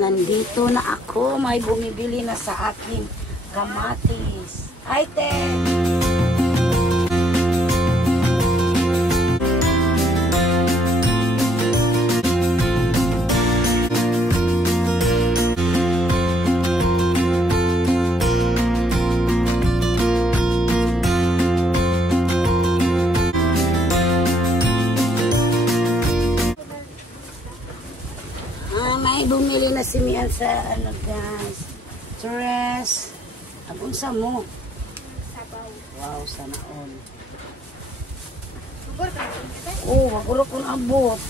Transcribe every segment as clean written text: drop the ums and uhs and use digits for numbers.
Nandito na ako. May bumibili na sa akin kamatis. Hi, Ted! May bumili na si Mian sa ano guys. Tres. Abon sa mo. Sabaw. Wow, sana all. Sugor ka. Oh, waguro kong abot.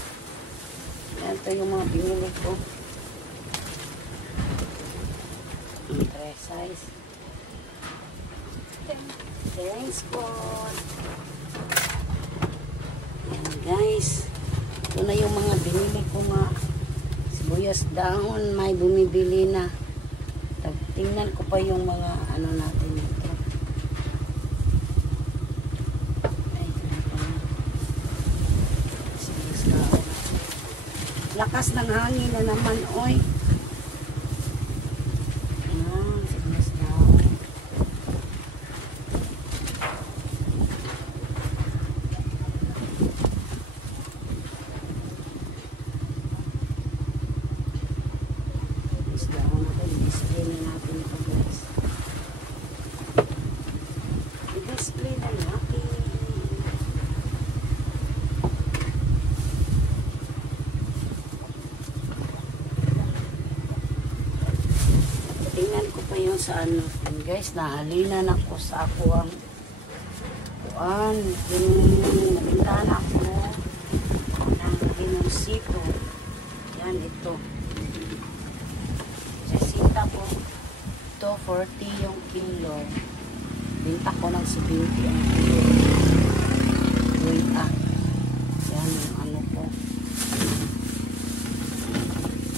Yan ito yung mga binili ko. Tres size. Thanks po. Yan guys. Ito na yung mga binili ko nga. Sibuyas dahon, may bumibili na. Tingnan ko pa yung mga ano natin dito. Ay, sibuyas dahon. Lakas ng hangin na naman, oy. Sibuyas dahon. Tingnan ko pa yung sa ano. Guys, nahalinan ako sa ako ang kuan. Nabintana ako ng linunsito. Yan, ito. Sasita po. Ito, 40 yung kilo. Binta ko ng 70 ang kilo. Wait, yan yung ano po.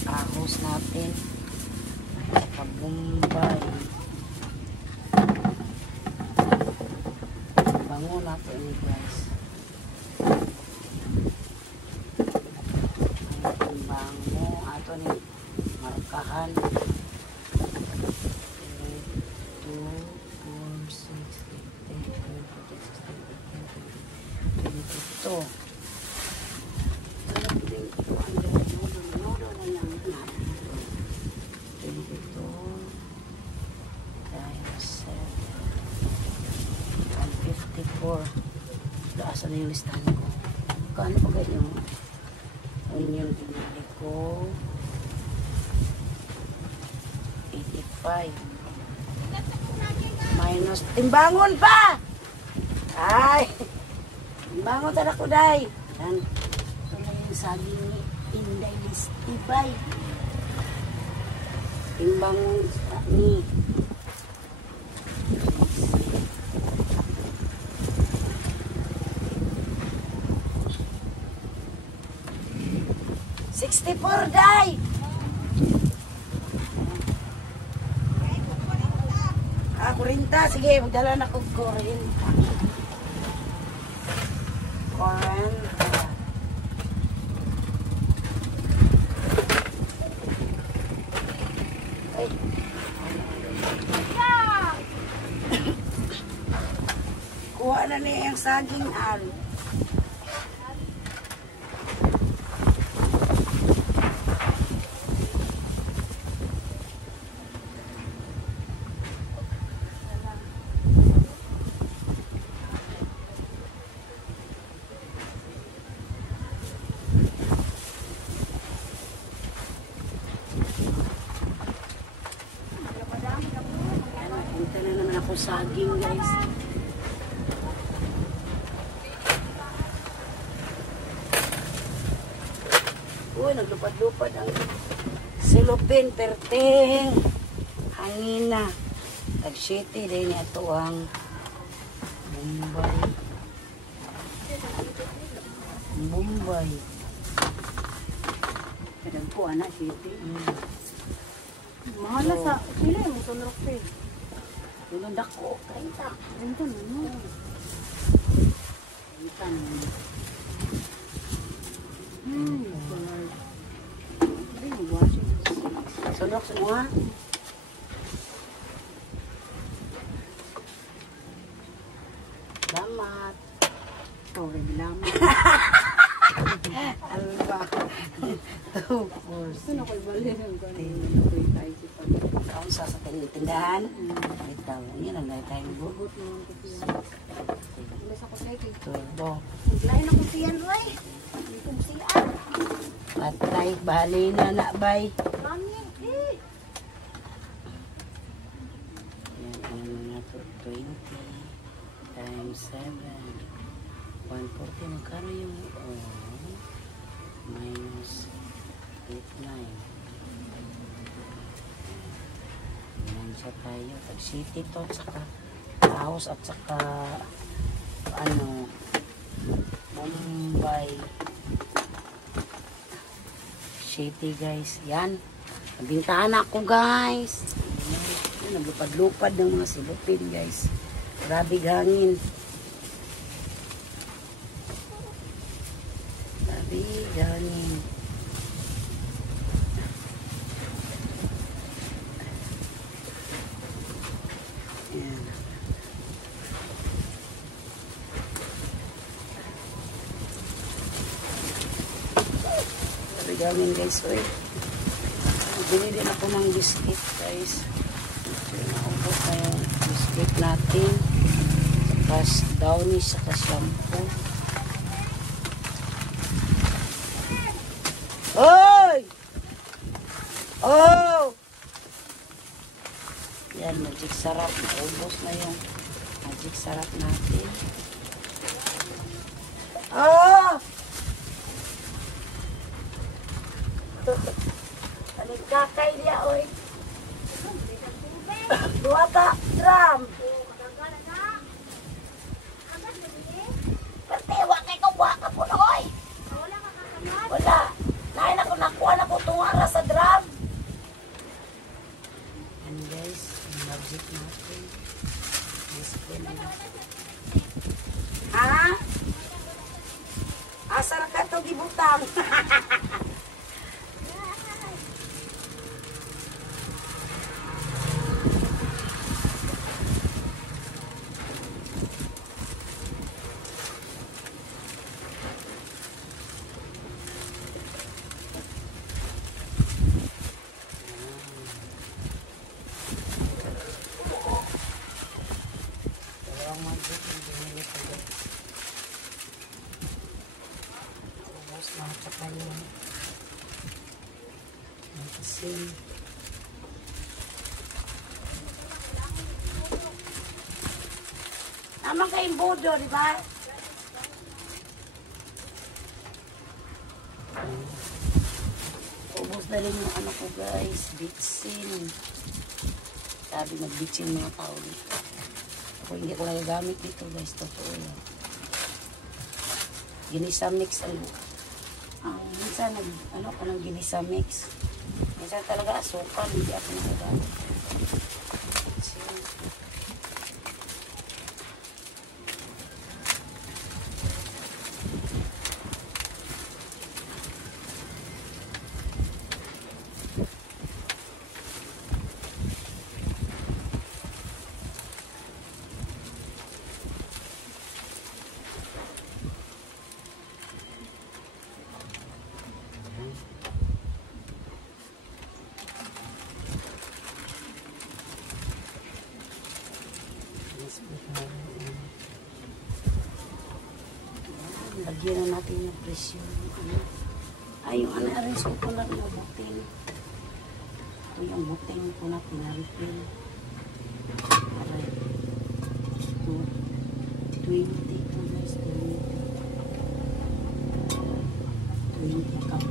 Ahos natin. Kabumbay. Bango natin ni guys. Bango. Ato ni markahan. 2, 4, 6, 8, 9, 10, 11, 12, 13, 14, 15, 16, 17, 18, 22. Asa na yung listahan ko? Kano pa kayo yung onion pinili ko? 85 minus timbangon pa! Ay! Timbangon tala ko day! Yan. Ito na yung saging ni Inday Listibay. Timbangon ni 64 day. Ah, 40. Sige, magdala na kong 40. 40. Ay. Kuha na niya yung saging al. Saging guys. Uy, naglupad-lupad ang silupin, perting. Hangin na. Tag-shitty din ito ang Bombay. Bombay. Kadang po, anak, shitty. Mahal na sa pila yung sunrok pa eh. Tulong dako, 30. 30 na no. 30 na. Hindi mo washing. Sunok semua. Selamat. Oh, reklamo. Alba. Tapos. Ito na ko'y bali ng gano'n. Ako'y tayo si Pag. Kaon sa tindahan. Ito, yan ang lahat tayong Bugot naman ko siya. Wala sa kusay kay. turbo. Lain ako siyan, Roy. Hindi ko siyan. Patay, bali na bay. Mami, eh. Yan, ano na to, 20 times 7. 140, magkano yung minus 89. Yan siya tayo. Tag-city to, saka house at saka ano, Mumbai City guys. Yan. Nabintahan ako guys. Yan, naglupad-lupad ng mga silupin guys. Grabe hangin. Grabe hangin. Yan. Grabe hangin guys. Uy. Bili din ako ng biscuit guys. Naubos na yung biscuit natin. Saka downy, saka shampoo. Oy! Oh! Yan, magic sarap. Naubos na yung magic sarap natin. Oh! Kakay dia, oy. Dua ka drum. Pertewa kay ko buha ka po, oy. Wala. Nain ako nakuha na ko tunga sa drum. And guys, yung magic natin. Ha? Asar ka to gibutang. Naman kayong bodo, di ba? Ubus na rin yung ano ko guys, bitsin. Sabi mag-bitsin mga tao dito. Ako hindi ko nagagamit dito guys, totoo yan. Ginisa mix ang minsan ano ko ng ginisa mix. Minsan talaga asukal, hindi ako nagagamit. Lagyan na natin yung presyo. Ay, yung ana-arrange ko na rin yung butin. Ito yung butin ko na pinaripin. Aray. 20 ko guys. 20 cup.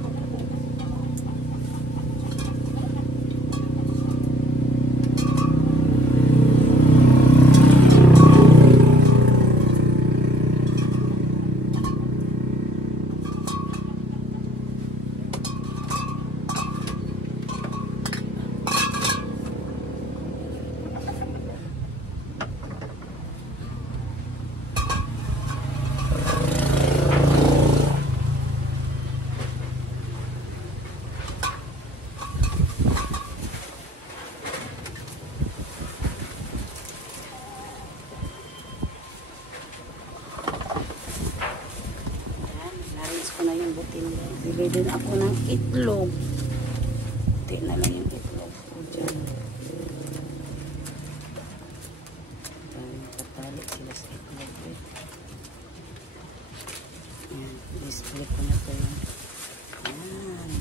Bili din ako ng itlog. Hindi na lang yung itlog ko dyan. Patalik sila sa itlog. Yan, display ko na ito yun. Yan.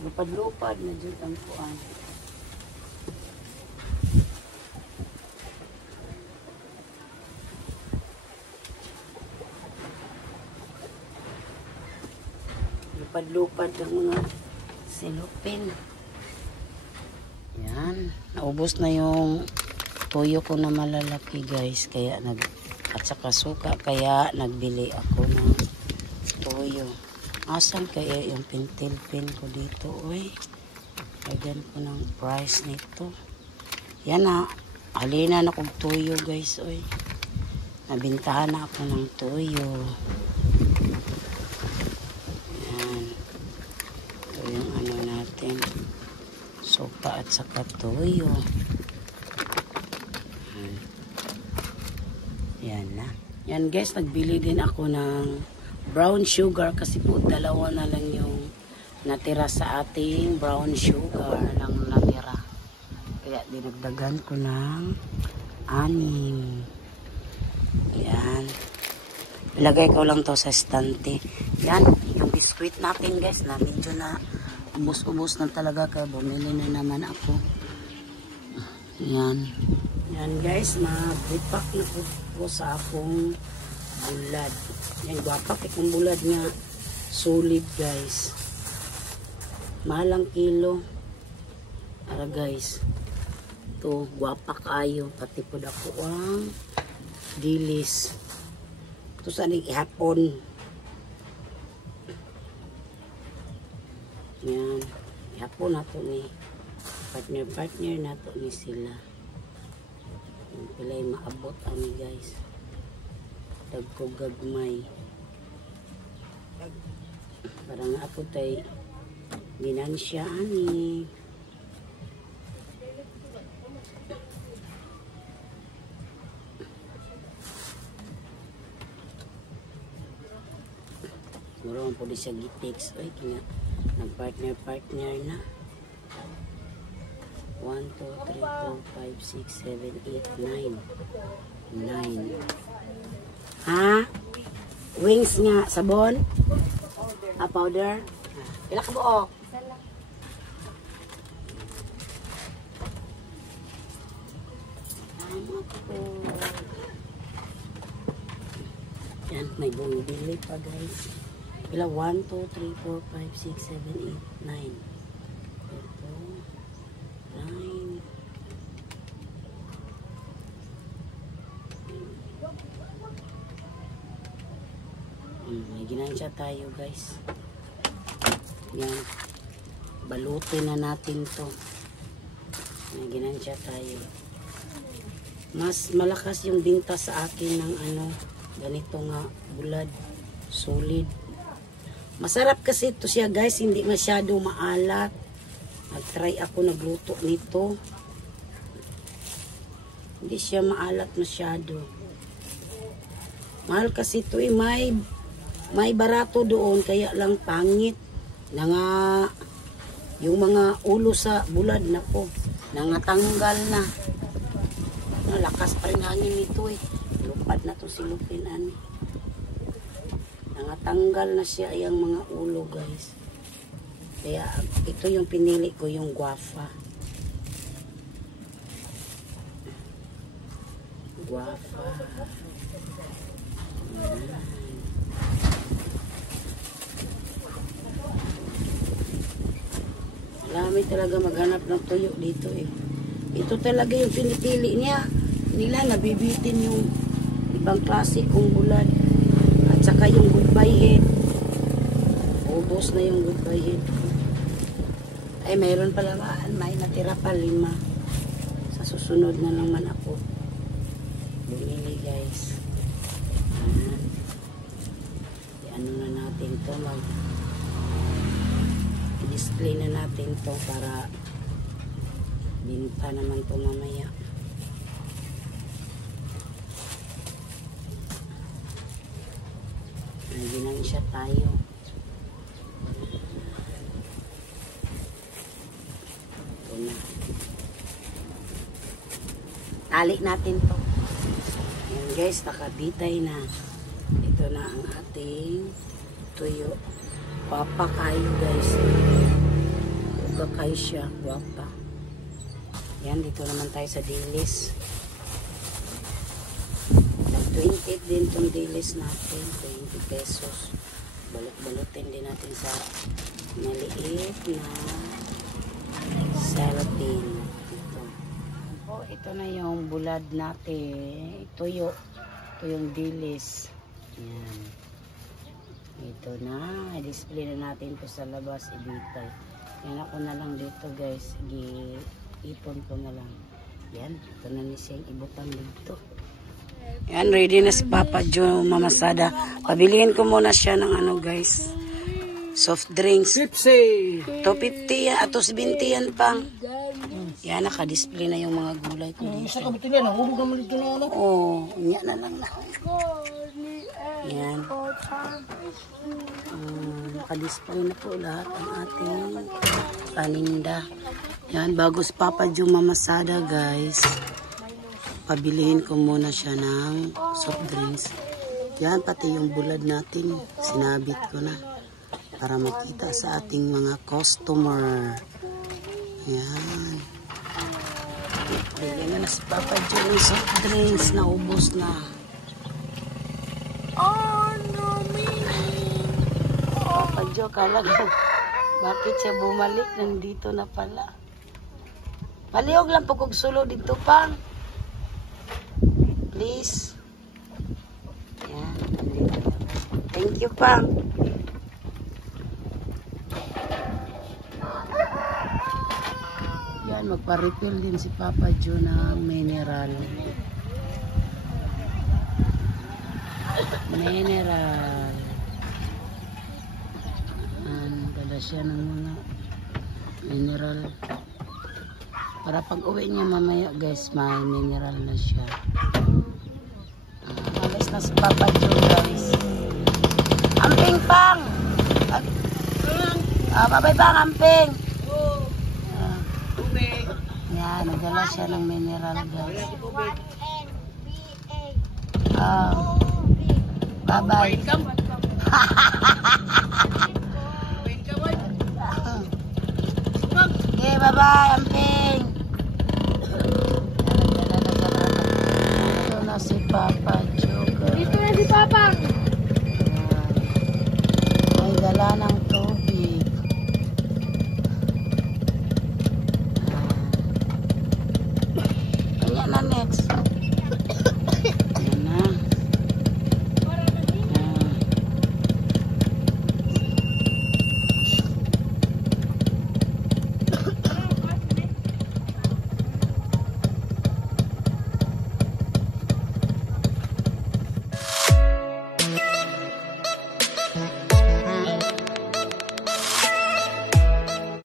Lupad-lupad na dyan ang kuan. Lupad-lupad ang mga silupin. Yan. Naubos na yung tuyo ko na malalaki guys. Kaya at saka suka. Kaya nagbili ako ng tuyo. Asan kaya yung pintil pin ko dito, oy? Lagyan ko ng price nito. Yan na. Halina na kong tuyo, guys, oy. Nabintahan na ako ng tuyo. Yan. Ito yung ano natin. Sopa at saka tuyo. Yan na. Yan, guys, nagbili din ako ng brown sugar kasi po dalawa na lang yung natira sa ating brown sugar lang natira. Kaya dinagdagan ko ng 6. Yan. Ilagay ko lang to sa estante. Yan. Yung biskuit natin guys na medyo na ubos-ubos na talaga kaya bumili na naman ako. Yan. Yan guys. Mag-repack na po sa akong bulad. Yan, gwapak ikong bulad nga solid guys. Mahalang kilo. Ara guys. Ito, gwapak ayo. Pati po ako ang dilis. Ito sa ihapon. Yan. Ihapon na to ni partner na to ni sila. Yan, pilay maabot ani guys. Dagko gagmay. Para nga ako tay ginansya ani. Murong po di siya gitex. Ay, kina nag-partner na. 1, 2, 3, 4, 5, 6, 7, 8, 9. 9. Ha? Wings nga, sabon? Powder? Pila ka buok? Yan, may bumibili pa guys. Pila? 1, 2, 3, 4, 5, 6, 7, 8, 9. Ito. 9. May ginansya tayo guys. Yan. Balutin na natin to. May ginansya tayo. Mas malakas yung binta sa akin ng ano, ganito nga bulad. Solid. Masarap kasi ito siya guys. Hindi masyado maalat. Nag-try ako nagluto nito. Hindi siya maalat masyado. Mahal kasi ito eh. May barato doon, kaya lang pangit. Nga, yung mga ulo sa bulad na po, nangatanggal na. Lakas pa rin hangin nito eh. Lupad na to si Lupin. Nangatanggal na siya yung mga ulo guys. Kaya ito yung pinili ko, yung guava. Guava. Marami talaga maghanap ng tuyo dito eh. Ito talaga yung pinipili niya. Nila nabibitin yung ibang klase kong bulad. At saka yung goodbye head. Ubos na yung goodbye head. Ay, mayroon pala may natira pa 5. Sa susunod na naman ako bumili guys. Ano na natin to, i-display na natin to para binta naman to mamaya. Naginansya tayo. Ito na. Tali natin to. Ayan guys, nakabitay na. Ito na ang ating tuyo. Guwapa kayo guys. Uga kayo siya. Guwapa. Yan, dito naman tayo sa dilis. Nag-28 din itong dilis natin. 20 pesos. Balot-balutin din natin sa maliit na cellophane. Ito na yung bulad natin. Tuyo. Ito yung dilis. Yan. Ito na. I-display na natin ito sa labas. Ibitay. Yan ako na lang dito guys. Ipon ko na lang. Yan. Ito na ni siyang ibutang dito. Yan. Ready na si Papa Joe Mamasada. Pabilihin ko muna siya ng ano guys. Soft drinks. 250 yan. Atos 20 yan pang. Yan. Naka-display na yung mga gulay ko dito. Sa kabutin yan. Nahulog naman dito na ano. Oo. Yan na lang na. Yan. Naka-display na po lahat ang ating paninda. Yan, bago si Papa Joe Mamasada guys. Pabilihin ko muna siya ng soft drinks. Yan, pati yung bulad natin. Sinabit ko na. Para makita sa ating mga customer. Yan. Bigyan na si Papa Joe ng soft drinks. Naubos na. Papa Joe, kala ko, bakit siya bumalik? Nandito na pala. Palihog lang po kung sulo dito, pang. Please. Yan. Thank you, pang. Yan, magpa-refill din si Papa Joe ng mineral. Mineral. Dala siya ng mga mineral. Para pag uwi niya mamaya guys, may mineral na siya. Alis na si Papa Joe guys. Amping pang! Babay pang amping! Yan, nagdala siya ng mineral guys. Bye-bye. Okay, bye-bye.